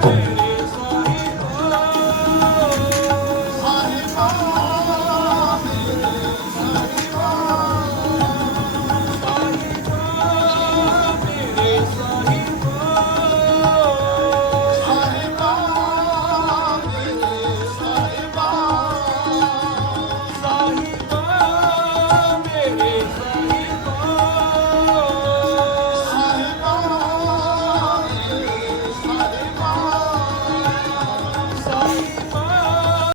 功